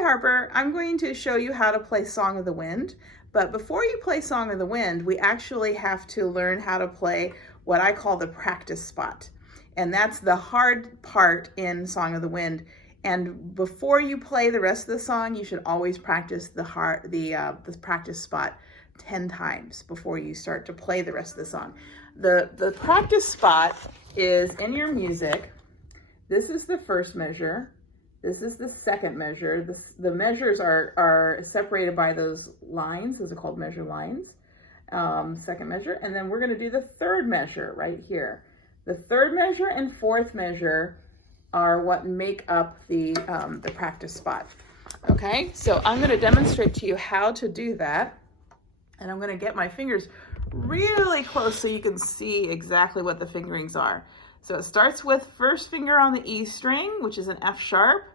Hi Harper, I'm going to show you how to play Song of the Wind, but before you play Song of the Wind, we actually have to learn how to play what I call the practice spot. And that's the hard part in Song of the Wind. And before you play the rest of the song, you should always practice the practice spot 10 times before you start to play the rest of the song. The practice spot is in your music. This is the first measure. This is the second measure. The measures are separated by those lines. Those are called measure lines. Second measure. And then we're going to do the third measure right here. The third measure and fourth measure are what make up the practice spot. Okay, so I'm going to demonstrate to you how to do that. And I'm going to get my fingers really close so you can see exactly what the fingerings are. So it starts with first finger on the E string, which is an F sharp,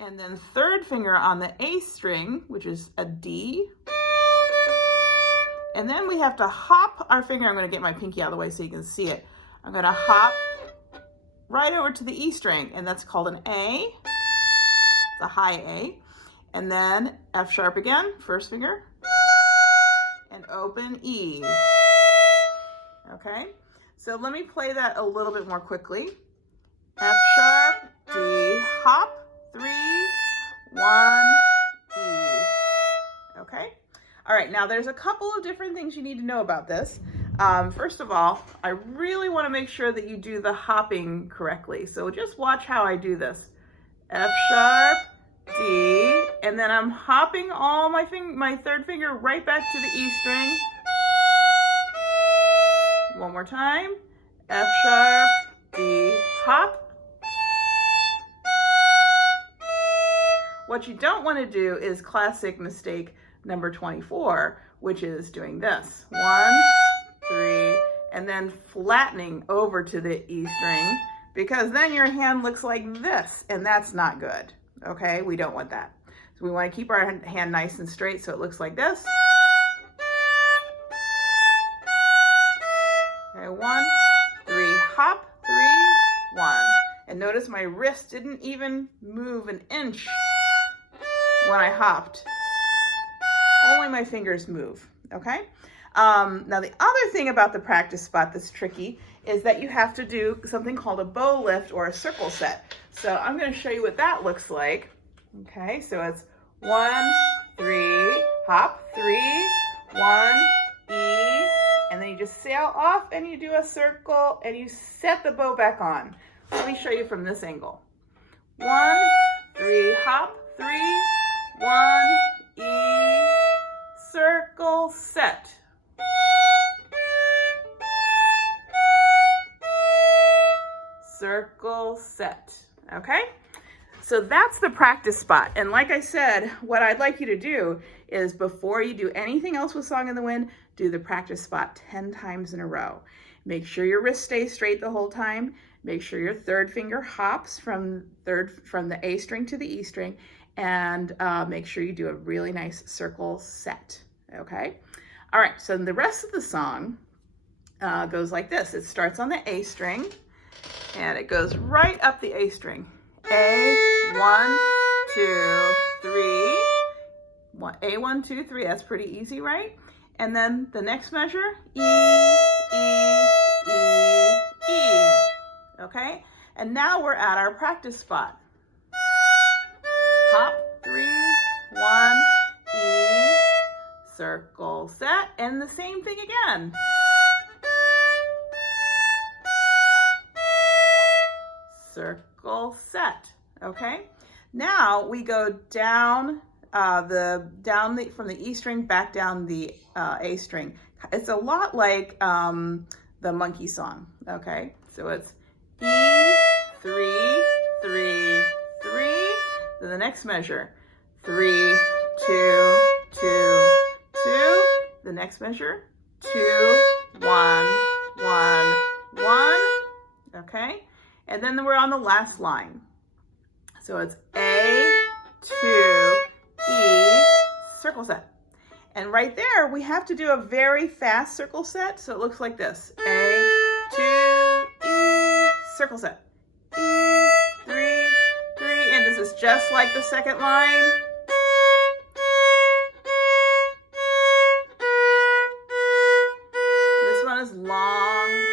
and then third finger on the A string, which is a D. And then we have to hop our finger. I'm going to get my pinky out of the way so you can see it. I'm going to hop right over to the E string, and that's called an A. It's a high A. And then F sharp again, first finger, and open E. Okay? So let me play that a little bit more quickly. F sharp, D, hop, 3, 1, E. Okay? All right, now there's a couple of different things you need to know about this. First of all, I really want to make sure that you do the hopping correctly. So just watch how I do this. F sharp, D, and then I'm hopping all my third finger right back to the E string. One more time. F sharp, D, hop. What you don't want to do is classic mistake number 24, which is doing this. 1, 3, and then flattening over to the E string, because then your hand looks like this, and that's not good. Okay, we don't want that. So we want to keep our hand nice and straight so it looks like this. Okay, 1, 3, hop, 3, 1. And notice my wrist didn't even move an inch when I hopped. Only my fingers move, okay? Now the other thing about the practice spot that's tricky is that you have to do something called a bow lift or a circle set. So I'm going to show you what that looks like. Okay, so it's 1, 3, hop, 3, 1, E, and then you just sail off and you do a circle and you set the bow back on. Let me show you from this angle. 1, 3, hop, 3, 1, E, circle, set. Circle, set. Okay? So that's the practice spot. And like I said, what I'd like you to do is before you do anything else with Song in the Wind, do the practice spot 10 times in a row. Make sure your wrist stays straight the whole time. Make sure your third finger hops from the A string to the E string, and make sure you do a really nice circle set. Okay? All right, so the rest of the song goes like this. It starts on the A string, and it goes right up the A string. A, 1, 2, 3. A, 1, 2, 3. That's pretty easy, right? And then the next measure, E, E, E, E. Okay? And now we're at our practice spot. Hop, 3, 1, E, circle, set, and the same thing again. Circle, set. Okay? Now we go down from the E string back down the A string. It's a lot like the monkey song. Okay? So it's E, 3, 3, 3. Then the next measure, 3, 2, 2, 2. The next measure, 2, 1, 1, 1. Okay? And then we're on the last line. So it's A, 2, E, circle set. And right there, we have to do a very fast circle set. So it looks like this. A, 2, E, circle set. E, 3, 3. And the is it's just like the second line. This one is long,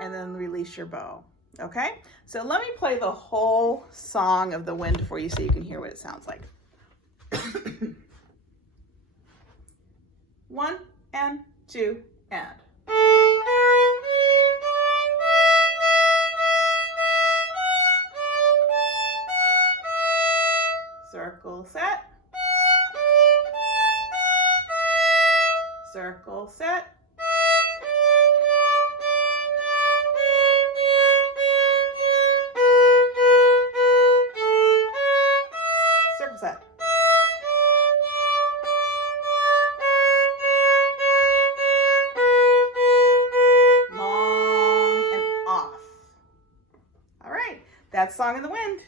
and then release your bow. Okay, so let me play the whole Song of the Wind for you so you can hear what it sounds like. 1 and 2 and. Circle set. Circle set. Circle set. Long and off. All right, that's Song of the Wind.